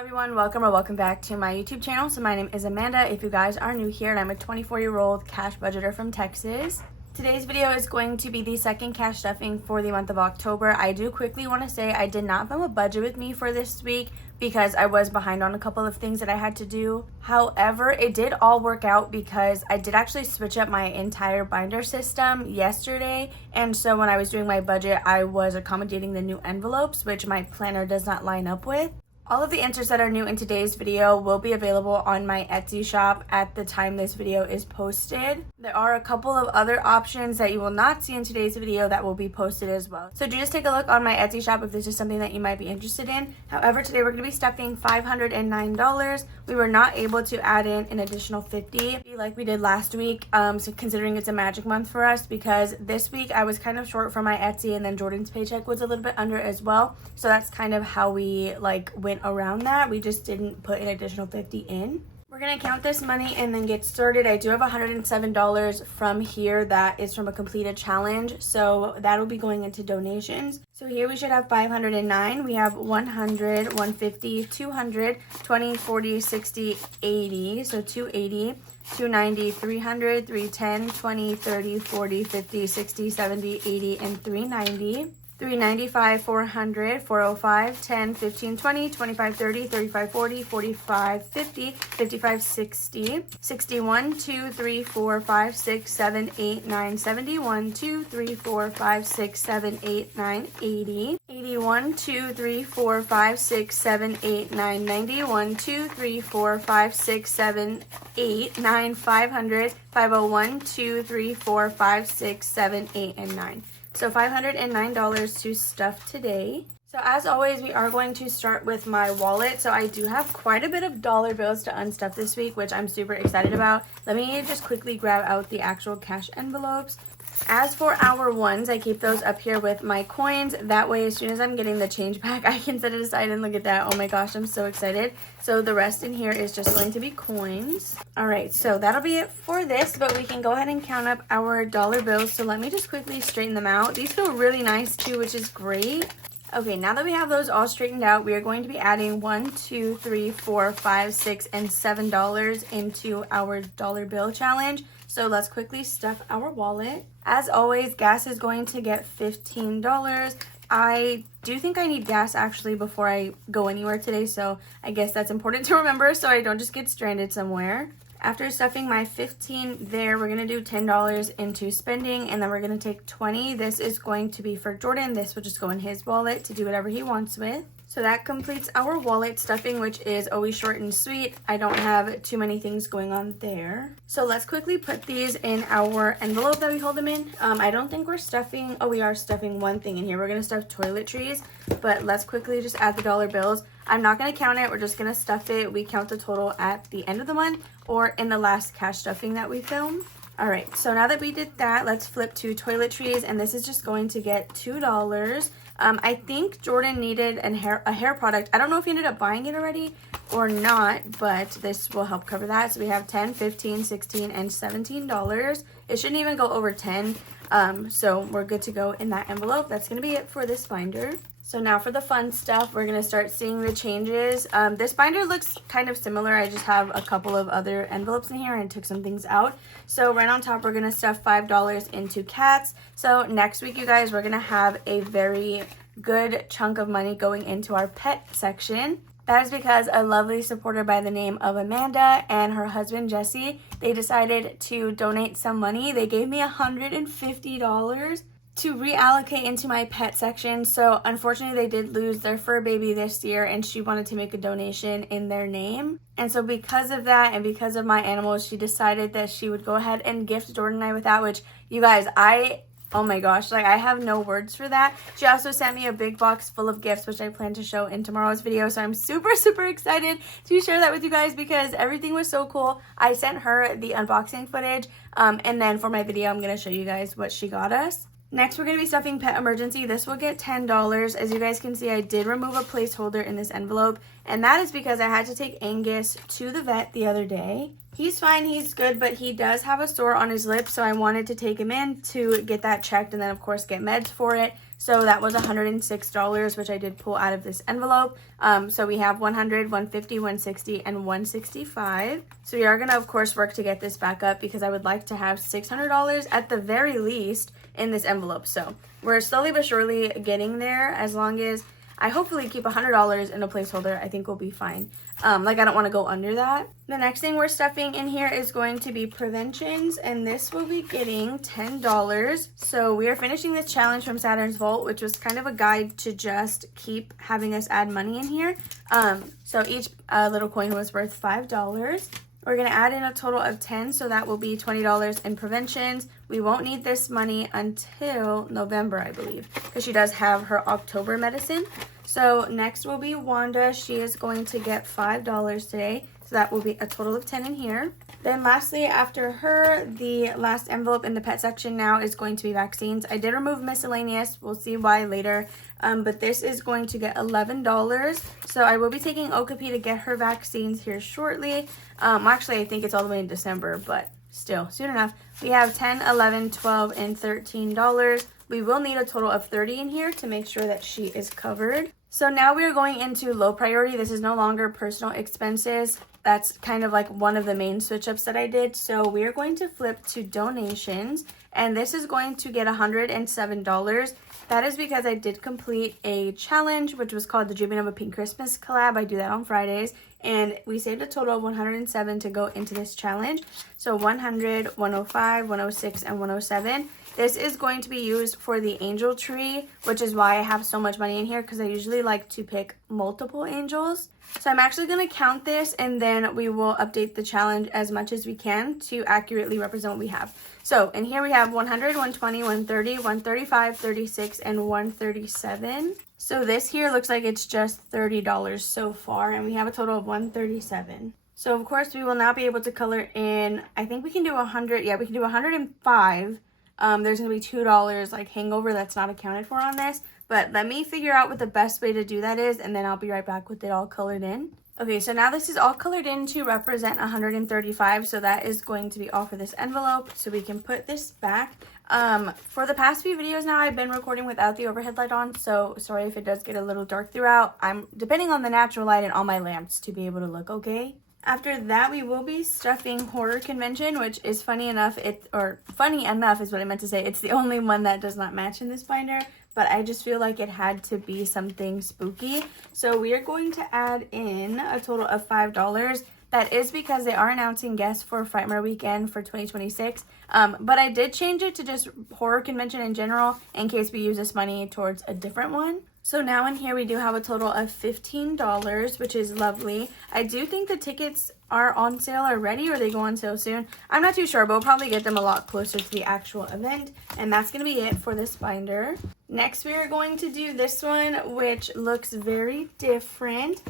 Everyone, welcome back to my YouTube channel. So my name is Amanda if you guys are new here, and I'm a 24-year-old cash budgeter from Texas. Today's video is going to be the second cash stuffing for the month of October. I do quickly want to say I did not film a budget with me for this week because I was behind on a couple of things that I had to do. However, it did all work out because I did actually switch up my entire binder system yesterday, and so when I was doing my budget I was accommodating the new envelopes, which my planner does not line up with. All of the answers that are new in today's video will be available on my Etsy shop at the time this video is posted. There are a couple of other options that you will not see in today's video that will be posted as well. So do just take a look on my Etsy shop if this is something that you might be interested in. However, today we're going to be stuffing $509. We were not able to add in an additional $50 like we did last week, so considering it's a magic month for us, because this week I was kind of short for my Etsy and then Jordan's paycheck was a little bit under as well. So that's kind of how we went around that. We just didn't put an additional $50 in. We're gonna count this money and then get started. I do have $107 from here that is from a completed challenge, so that'll be going into donations. So here we should have 509. We have 100, 150, 200, 20, 40, 60, 80, so 280, 290, 300, 310, 20, 30, 40, 50, 60, 70, 80, and 390. 395, 400, 405, 10, 15, 20, 25, 30, 35, 40, 45, 50, 55, 60, 61, 2, 3, 4, 5, 6, 7, 8, 9, 71, 2, 3, 4, 5, 6, 7, 8, 9, 80, 81, 2, 3, 4, 5, 6, 7, 8, 9, 91, 2, 3, 4, 5, 6, 7, 8, 9, 500, 501, 2, 3, 4, 5, 6, 7, 8, and 9. So $509 to stuff today. So as always, we are going to start with my wallet. So I do have quite a bit of dollar bills to unstuff this week, which I'm super excited about. Let me just quickly grab out the actual cash envelopes. As for our ones, I keep those up here with my coins. That way, as soon as I'm getting the change back, I can set it aside and look at that. Oh my gosh, I'm so excited. So the rest in here is just going to be coins. All right, so that'll be it for this, but we can go ahead and count up our dollar bills. So let me just quickly straighten them out. These feel really nice too, which is great. Okay, now that we have those all straightened out, we are going to be adding $1, $2, $3, $4, $5, $6, and $7 into our dollar bill challenge. So let's quickly stuff our wallet. As always, gas is going to get $15. I do think I need gas actually before I go anywhere today, so I guess that's important to remember so I don't just get stranded somewhere. After stuffing my $15 there, we're going to do $10 into spending, and then we're going to take $20. This is going to be for Jordan. This will just go in his wallet to do whatever he wants with. So that completes our wallet stuffing, which is always short and sweet. I don't have too many things going on there. So let's quickly put these in our envelope that we hold them in. I don't think we're stuffing, oh, we are stuffing one thing in here. We're gonna stuff toiletries, but let's quickly just add the dollar bills. I'm not gonna count it, we're just gonna stuff it. We count the total at the end of the month or in the last cash stuffing that we film. All right, so now that we did that, let's flip to toiletries, and this is just going to get $2. I think Jordan needed a hair product. I don't know if he ended up buying it already or not, but this will help cover that. So we have $10, $15, $16, and $17. It shouldn't even go over 10, so we're good to go in that envelope. That's gonna be it for this binder. So now for the fun stuff, we're gonna start seeing the changes. This binder looks kind of similar. I just have a couple of other envelopes in here and took some things out. So right on top, we're gonna stuff $5 into cats. So next week, you guys, we're gonna have a very good chunk of money going into our pet section. That is because a lovely supporter by the name of Amanda and her husband Jesse, they decided to donate some money. They gave me $150 to reallocate into my pet section. So unfortunately they did lose their fur baby this year, and she wanted to make a donation in their name. And so because of that and because of my animals, she decided that she would go ahead and gift Jordan and I with that, which, you guys, oh my gosh, I have no words for that. She also sent me a big box full of gifts, which I plan to show in tomorrow's video. So I'm super excited to share that with you guys because everything was so cool. I sent her the unboxing footage, and then for my video, I'm going to show you guys what she got us. Next, we're going to be stuffing Pet Emergency. This will get $10. As you guys can see, I did remove a placeholder in this envelope, and that is because I had to take Angus to the vet the other day. He's fine, he's good, but he does have a sore on his lip, so I wanted to take him in to get that checked and then, of course, get meds for it. So that was $106, which I did pull out of this envelope. So we have $100, $150, $160, and $165. So we are going to, of course, work to get this back up because I would like to have $600 at the very least in this envelope. So we're slowly but surely getting there. As long as I hopefully keep $100 in a placeholder, I think we'll be fine. I don't want to go under that. The next thing we're stuffing in here is going to be preventions, and this will be getting $10. So we are finishing this challenge from Saturn's Vault, which was kind of a guide to just keep having us add money in here. So each little coin was worth $5. We're going to add in a total of 10, so that will be $20 in preventions. We won't need this money until November, I believe, because she does have her October medicine. So next will be Wanda. She is going to get $5 today, so that will be a total of 10 in here. Then lastly, after her, the last envelope in the pet section now is going to be vaccines. I did remove miscellaneous. We'll see why later. But this is going to get $11. So I will be taking Okapi to get her vaccines here shortly. Actually, I think it's all the way in December, but still, soon enough. We have $10, $11, $12, and $13. We will need a total of 30 in here to make sure that she is covered. So now we are going into low priority. This is no longer personal expenses. That's kind of like one of the main switch ups that I did. So we are going to flip to donations, and this is going to get $107. That is because I did complete a challenge, which was called the Dreaming of a Pink Christmas collab. I do that on Fridays, and we saved a total of $107 to go into this challenge. So 100, 105, 106, and 107. This is going to be used for the angel tree, which is why I have so much money in here, because I usually like to pick multiple angels. So I'm actually going to count this, and then we will update the challenge as much as we can to accurately represent what we have. So in here we have 100, 120, 130, 135, 36, and 137. So this here looks like it's just $30 so far, and we have a total of 137. So of course we will now be able to color in, I think we can do 100, yeah, we can do 105. There's going to be $2 like hangover that's not accounted for on this. But let me figure out what the best way to do that is, and then I'll be right back with it all colored in. Okay, so now this is all colored in to represent 135. So that is going to be all for this envelope. So we can put this back. For the past few videos now, I've been recording without the overhead light on. So sorry if it does get a little dark throughout. I'm depending on the natural light and all my lamps to be able to look okay. After that, we will be stuffing Horror Convention, which is funny enough is what I meant to say. It's the only one that does not match in this binder, but I just feel like it had to be something spooky. So we are going to add in a total of $5. That is because they are announcing guests for Frightmare Weekend for 2026. But I did change it to just Horror Convention in general in case we use this money towards a different one. So now in here we do have a total of $15, which is lovely. I do think the tickets are on sale already, or they go on sale soon. I'm not too sure, but we'll probably get them a lot closer to the actual event. And that's going to be it for this binder. Next, we are going to do this one, which looks very different.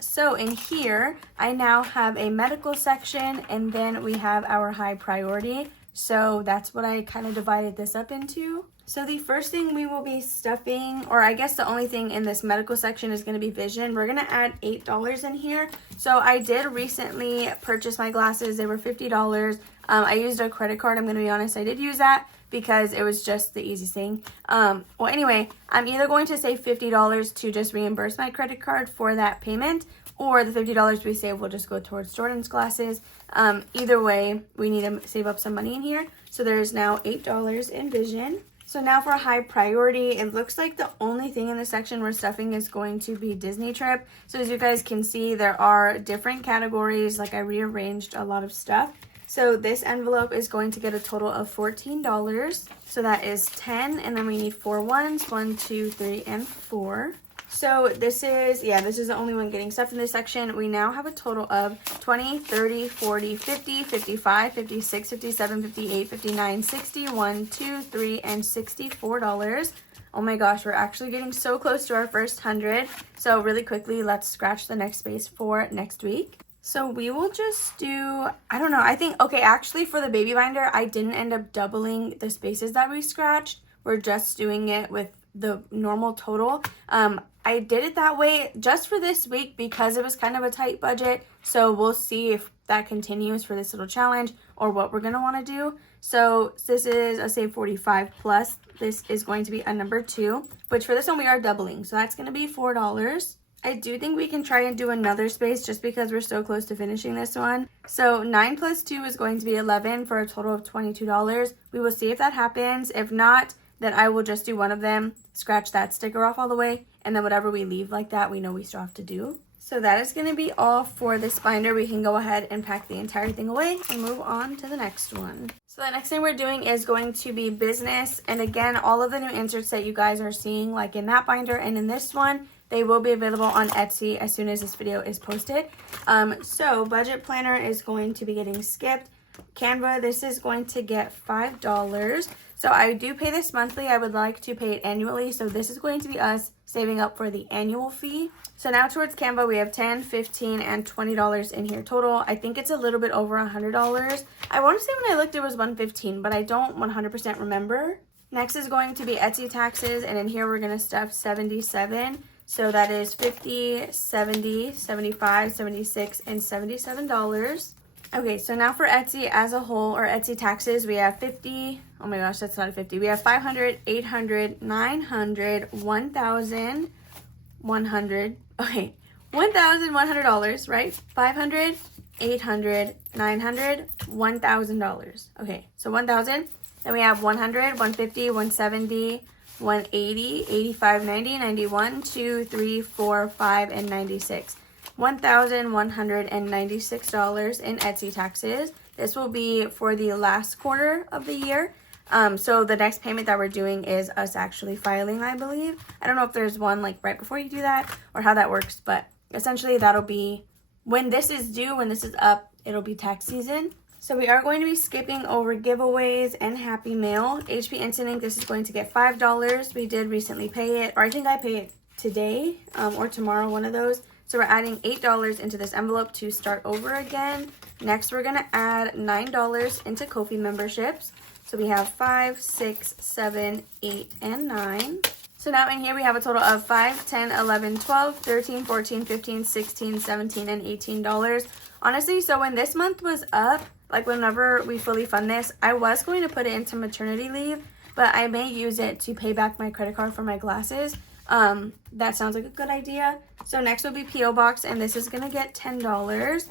So in here, I now have a medical section, and then we have our high priority. So that's what I kind of divided this up into. So the first thing we will be stuffing, or I guess the only thing in this medical section is going to be vision. We're going to add $8 in here. So I did recently purchase my glasses. They were $50. I used a credit card. I'm going to be honest. I did use that because it was just the easiest thing. Well, anyway, I'm either going to save $50 to just reimburse my credit card for that payment, or the $50 we save will just go towards Jordan's glasses. Either way, we need to save up some money in here. So there's now $8 in vision. So now for a high priority, it looks like the only thing in this section we're stuffing is going to be Disney trip. So as you guys can see, there are different categories. Like I rearranged a lot of stuff. So this envelope is going to get a total of $14. So that is 10, and then we need 4 ones, 1, 2, 3, and 4. So this is the only one getting stuffed in this section. We now have a total of 20, 30, 40, 50, 55, 56, 57, 58, 59, 60, 1, 2, 3, and $64. Oh my gosh, we're actually getting so close to our first 100. So really quickly, let's scratch the next space for next week. So we will just do, I don't know, I think, okay, actually for the baby binder, I didn't end up doubling the spaces that we scratched, we're just doing it with the normal total. I did it that way just for this week because it was kind of a tight budget. So we'll see if that continues for this little challenge or what we're going to want to do. So this is a save 45 plus. This is going to be a number 2, which for this one we are doubling. So that's going to be $4. I do think we can try and do another space just because we're so close to finishing this one. So 9 plus 2 is going to be 11 for a total of $22. We will see if that happens. If not, then I will just do one of them, scratch that sticker off all the way, and then whatever we leave like that, we know we still have to do. So that is going to be all for this binder. We can go ahead and pack the entire thing away and move on to the next one. So the next thing we're doing is going to be business. And again, all of the new inserts that you guys are seeing, like in that binder and in this one, they will be available on Etsy as soon as this video is posted. So budget planner is going to be getting skipped. Canva, this is going to get $5. So I do pay this monthly. I would like to pay it annually. So this is going to be us saving up for the annual fee. So now towards Canva, we have $10, $15, and $20 in here total. I think it's a little bit over $100. I want to say when I looked it was $115, but I don't 100% remember. Next is going to be Etsy taxes, and in here we're going to stuff 77. So that is $50, $70, $75, $76, and $77. Okay, so now for Etsy as a whole, or Etsy taxes, we have 50. Oh my gosh, that's not a 50. We have 500, 800, 900, 1,000, 100. Okay, $1,100, right? 500, 800, 900, $1,000. Okay, so 1,000. Then we have 100, 150, 170, 180, 85, 90, 91, 2, 3, 4, 5, and 96. $1,196 in Etsy taxes. This will be for the last quarter of the year. So the next payment that we're doing is us actually filing, I believe. I don't know if there's one like right before you do that or how that works, but essentially that'll be when this is due, when this is up, it'll be tax season. So we are going to be skipping over giveaways and Happy Mail. HP Instant Ink, this is going to get $5. We did recently pay it, or I think I pay it today or tomorrow, one of those. So we're adding $8 into this envelope to start over again. Next, we're going to add $9 into Ko-fi memberships. So we have 5, 6, 7, 8, and 9. So now in here we have a total of 5, 10, 11, 12, 13, 14, 15, 16, 17, and $18. Honestly, so when this month was up, like whenever we fully fund this, I was going to put it into maternity leave, but I may use it to pay back my credit card for my glasses. That sounds like a good idea. So next will be P.O. Box, and this is going to get $10.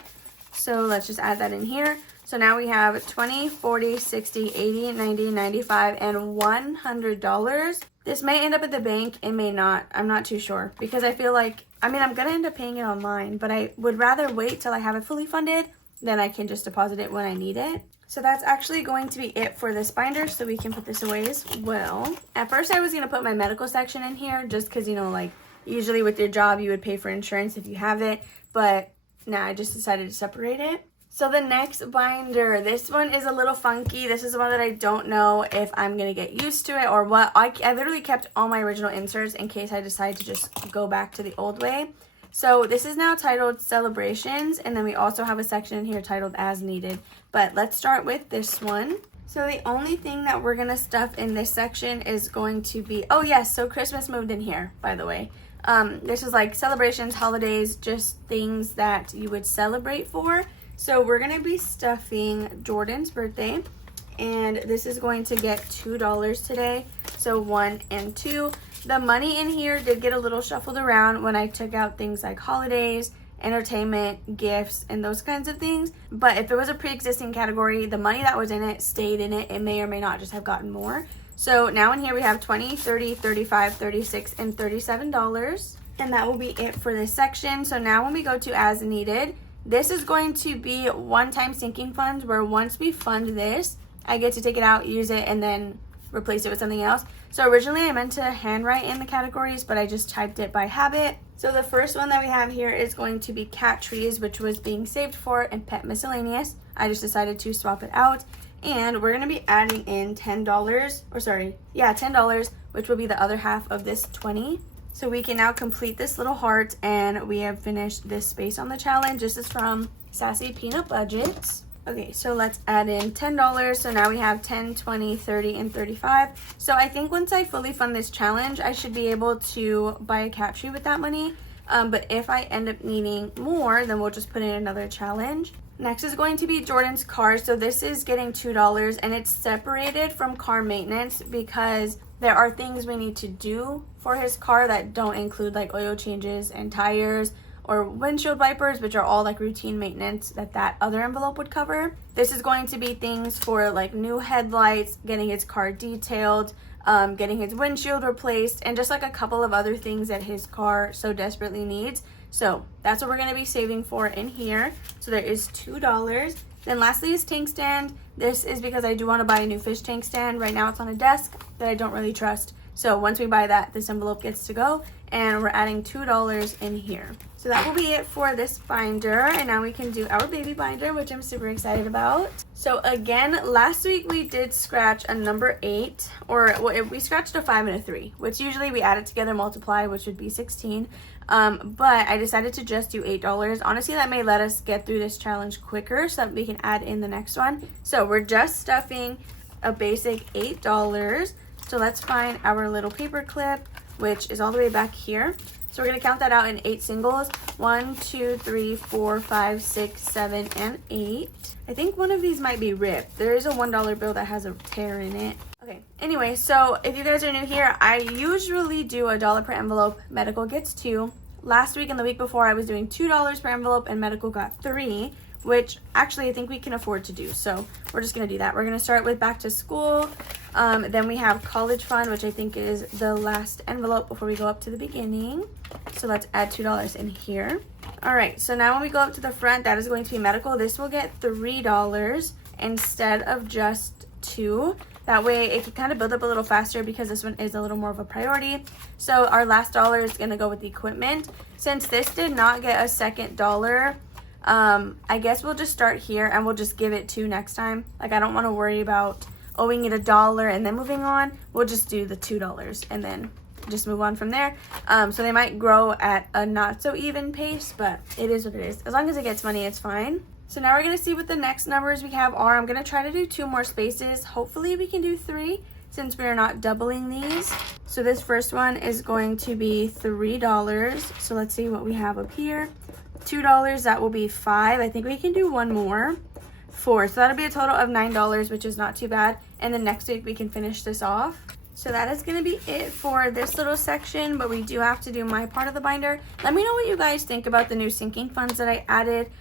So let's just add that in here. So now we have 20, 40, 60, 80, 90, 95, and $100. This may end up at the bank. It may not. I'm not too sure because I feel like, I'm going to end up paying it online, but I would rather wait till I have it fully funded. Then I can just deposit it when I need it. So that's actually going to be it for this binder, so we can put this away as well. At first I was going to put my medical section in here just because, you know, like usually with your job you would pay for insurance if you have it, but now I just decided to separate it. So the next binder, this one is a little funky. This is the one that I don't know if I'm going to get used to it or what. I literally kept all my original inserts in case I decide to just go back to the old way. So this is now titled Celebrations, and then we also have a section in here titled As Needed. But let's start with this one. So the only thing that we're going to stuff in this section is going to be, oh yes, so Christmas moved in here, by the way. This is like celebrations, holidays, just things that you would celebrate for. So we're going to be stuffing Jordan's birthday, and this is going to get $2 today. So 1 and 2. The money in here did get a little shuffled around when I took out things like holidays, entertainment, gifts, and those kinds of things. But if it was a pre-existing category, the money that was in it stayed in it. It may or may not just have gotten more. So now in here we have 20, 30, 35, 36, and $37. And that will be it for this section. So now when we go to As Needed, this is going to be one-time sinking funds where once we fund this, I get to take it out, use it, and then replace it with something else. So originally I meant to handwrite in the categories, but I just typed it by habit. So the first one that we have here is going to be cat trees, which was being saved for, and pet miscellaneous. I just decided to swap it out. And we're going to be adding in $10, which will be the other half of this 20. So we can now complete this little heart, and we have finished this space on the challenge. This is from Sassy Peanut Budgets. Okay, so let's add in $10. So now we have 10, 20, 30, and 35. So I think once I fully fund this challenge, I should be able to buy a cat tree with that money. But if I end up needing more, then we'll just put in another challenge. Next is going to be Jordan's car. So this is getting $2 and it's separated from car maintenance because there are things we need to do for his car that don't include like oil changes and tires or windshield wipers, which are all like routine maintenance that other envelope would cover. This is going to be things for like new headlights, getting his car detailed, getting his windshield replaced, and just like a couple of other things that his car so desperately needs. So that's what we're going to be saving for in here. So there is $2. Then lastly is tank stand. This is because I do want to buy a new fish tank stand. Right now it's on a desk that I don't really trust. So once we buy that, this envelope gets to go, and we're adding $2 in here. So that will be it for this binder, and now we can do our baby binder, which I'm super excited about. So again, last week we did scratch a number 8, or well, we scratched a 5 and a 3, which usually we add it together, multiply, which would be 16. But I decided to just do $8. Honestly, that may let us get through this challenge quicker so that we can add in the next one. So we're just stuffing a basic $8. So let's find our little paper clip, which is all the way back here. So we're going to count that out in 8 singles. 1, 2, 3, 4, 5, 6, 7, and 8. I think one of these might be ripped. There is a $1 bill that has a tear in it. Okay, anyway, so if you guys are new here, I usually do $1 per envelope. Medical gets 2. Last week and the week before, I was doing $2 per envelope, and medical got 3, which actually I think we can afford to do. So we're just going to do that. We're going to start with back to school. Then we have college fund, which I think is the last envelope before we go up to the beginning. So let's add $2 in here. All right, so now when we go up to the front, that is going to be medical. This will get $3 instead of just 2. That way it can kind of build up a little faster because this one is a little more of a priority. So our last dollar is going to go with the equipment. Since this did not get a second dollar, I guess we'll just start here and we'll just give it 2 next time. Like, I don't want to worry about owing it $1 and then moving on. We'll just do the $2 and then just move on from there. So they might grow at a not so even pace, but it is what it is. As long as it gets money, it's fine. So now we're going to see what the next numbers we have are. I'm going to try to do 2 more spaces. Hopefully we can do 3 since we are not doubling these. So this first one is going to be $3. So let's see what we have up here. $2, that will be 5. I think we can do 1 more. 4. So that'll be a total of $9, which is not too bad. And then next week we can finish this off. So that is going to be it for this little section, but we do have to do my part of the binder. Let me know what you guys think about the new sinking funds that I added.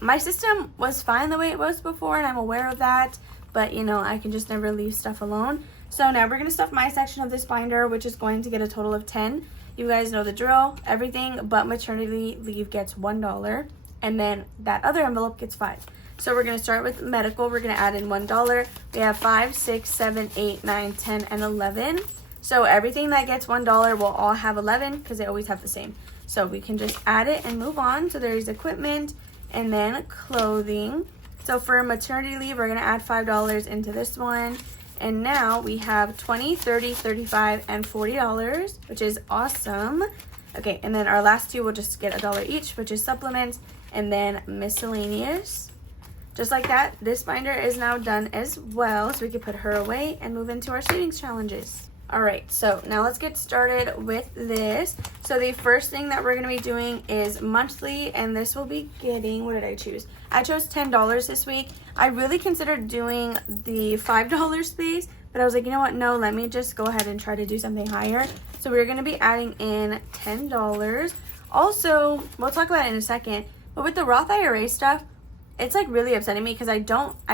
My system was fine the way it was before, and I'm aware of that, but you know, I can just never leave stuff alone. So now we're going to stuff my section of this binder, which is going to get a total of 10. You guys know the drill. Everything but maternity leave gets $1, and then that other envelope gets 5. So we're going to start with medical. We're going to add in $1. We have 5, 6, 7, 8, 9, 10, and 11. So everything that gets $1 will all have 11 because they always have the same. So we can just add it and move on. So there's equipment and then clothing. So for maternity leave, we're going to add $5 into this one. And now we have 20, 30, 35, and $40, which is awesome. Okay, and then our last 2 will just get $1 each, which is supplements, and then miscellaneous. Just like that, this binder is now done as well, so we can put her away and move into our savings challenges. All right, so now let's get started with this. So the first thing that we're going to be doing is monthly, and this will be getting, what did I choose? I chose $10 this week. I really considered doing the $5 space, but I was like, you know what? No, let me just go ahead and try to do something higher. So we're going to be adding in $10. Also, we'll talk about it in a second, but with the Roth IRA stuff, it's like really upsetting me because I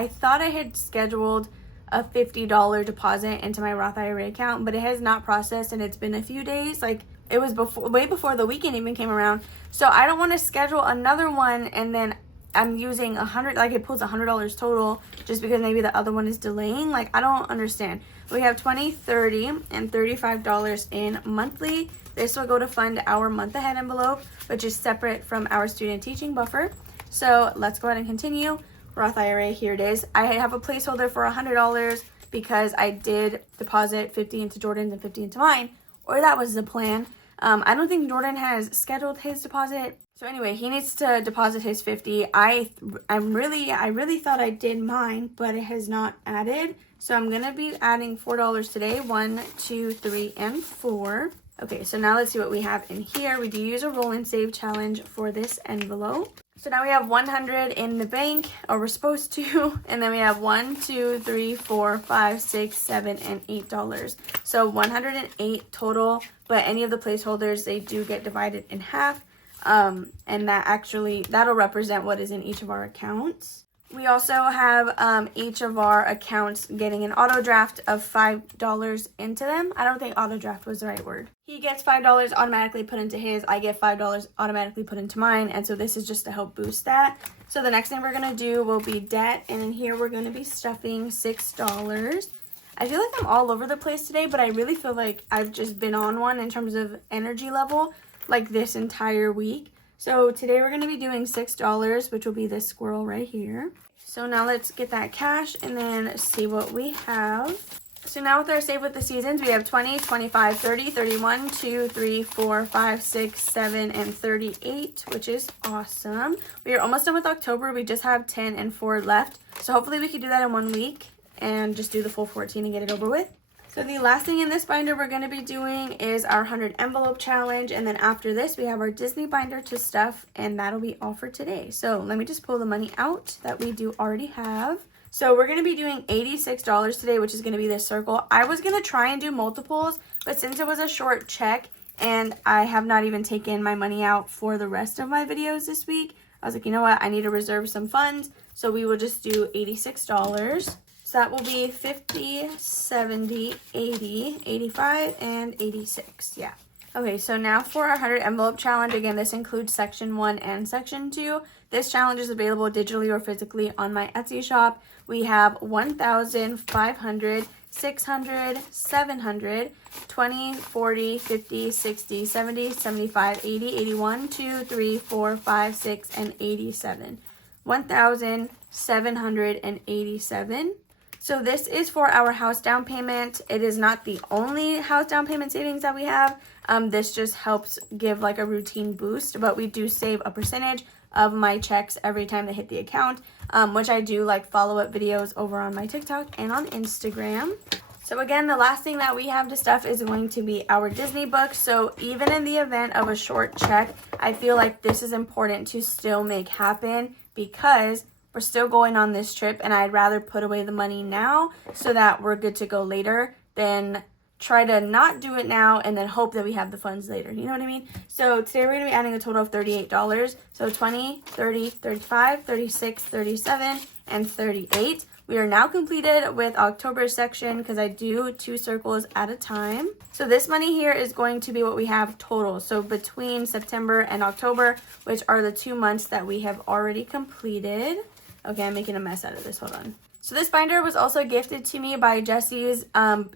thought I had scheduled a $50 deposit into my Roth IRA account, but it has not processed and it's been a few days. Like, it was way before the weekend even came around. So I don't want to schedule another one and then I'm using it pulls $100 total just because maybe the other one is delaying. Like, I don't understand. We have $20, $30, and $35 in monthly. This will go to fund our month ahead envelope, which is separate from our student teaching buffer. So let's go ahead and continue. Roth IRA, here it is. I have a placeholder for $100 because I did deposit 50 into Jordan's and 50 into mine, or that was the plan. I don't think Jordan has scheduled his deposit. So anyway, he needs to deposit his 50. I really thought I did mine, but it has not added. So I'm gonna be adding $4 today. 1, 2, 3, and 4. Okay, so now let's see what we have in here. We do use a roll and save challenge for this envelope. So now we have 100 in the bank, or we're supposed to, and then we have 1, 2, 3, 4, 5, 6, 7, and $8. So 108 total, but any of the placeholders, they do get divided in half. And that'll represent what is in each of our accounts. We also have each of our accounts getting an auto draft of $5 into them. I don't think auto draft was the right word. He gets $5 automatically put into his. I get $5 automatically put into mine. And so this is just to help boost that. So the next thing we're going to do will be debt. And in here we're going to be stuffing $6. I feel like I'm all over the place today, but I really feel like I've just been on one in terms of energy level like this entire week. So today we're going to be doing $6, which will be this squirrel right here. So now let's get that cash and then see what we have. So now with our Save with the Seasons, we have 20, 25, 30, 31, 2, 3, 4, 5, 6, 7, and 38, which is awesome. We are almost done with October. We just have 10 and 4 left. So hopefully we can do that in 1 week and just do the full 14 and get it over with. So the last thing in this binder we're going to be doing is our 100 envelope challenge. And then after this, we have our Disney binder to stuff. And that'll be all for today. So let me just pull the money out that we do already have. So we're going to be doing $86 today, which is going to be this circle. I was going to try and do multiples, but since it was a short check and I have not even taken my money out for the rest of my videos this week, I was like, you know what? I need to reserve some funds. So we will just do $86. So that will be 50, 70, 80, 85, and 86. Yeah. Okay, so now for our 100 envelope challenge. Again, this includes section 1 and section 2. This challenge is available digitally or physically on my Etsy shop. We have 1,000, 500, 600, 700, 20, 40, 50, 60, 70, 75, 80, 81, 2, 3, 4, 5, 6, and 87. 1,787. So this is for our house down payment. It is not the only house down payment savings that we have. This just helps give like a routine boost, but we do save a percentage of my checks every time they hit the account, which I do like follow-up videos over on my TikTok and on Instagram. So again, the last thing that we have to stuff is going to be our Disney books. So even in the event of a short check, I feel like this is important to still make happen because we're still going on this trip and I'd rather put away the money now so that we're good to go later than try to not do it now and then hope that we have the funds later. You know what I mean? So today we're going to be adding a total of $38. So 20, 30, 35, 36, 37, and 38. We are now completed with October's section because I do 2 circles at a time. So this money here is going to be what we have total. So between September and October, which are the 2 months that we have already completed. Okay, I'm making a mess out of this. Hold on. So this binder was also gifted to me by Jesse's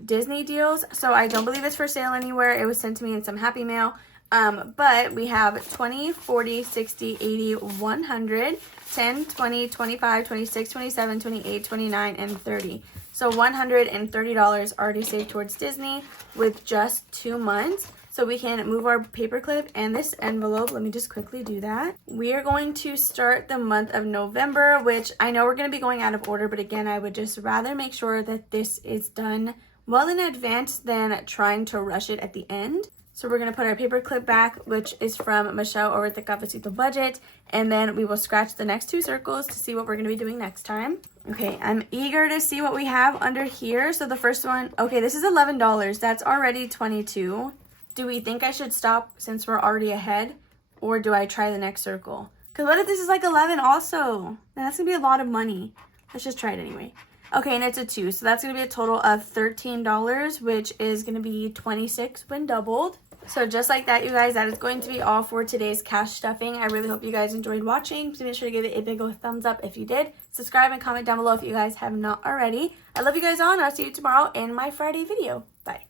Disney deals. So I don't believe it's for sale anywhere. It was sent to me in some Happy Mail. But we have 20, 40, 60, 80, 100, 10, 20, 25, 26, 27, 28, 29, and 30. So $130 already saved towards Disney with just 2 months. So we can move our paperclip and this envelope. Let me just quickly do that. We are going to start the month of November, which I know we're going to be going out of order, but again, I would just rather make sure that this is done well in advance than trying to rush it at the end. So we're going to put our paperclip back, which is from Michelle over at the Cafecito Budget, and then we will scratch the next 2 circles to see what we're going to be doing next time. Okay, I'm eager to see what we have under here. So the first one, okay, this is $11. That's already $22. Do we think I should stop since we're already ahead? Or do I try the next circle? Because what if this is like 11 also? Then that's going to be a lot of money. Let's just try it anyway. Okay, and it's a 2. So that's going to be a total of $13, which is going to be 26 when doubled. So just like that, you guys, that is going to be all for today's cash stuffing. I really hope you guys enjoyed watching. Please make sure to give it a big old thumbs up if you did. Subscribe and comment down below if you guys have not already. I love you guys all, and I'll see you tomorrow in my Friday video. Bye.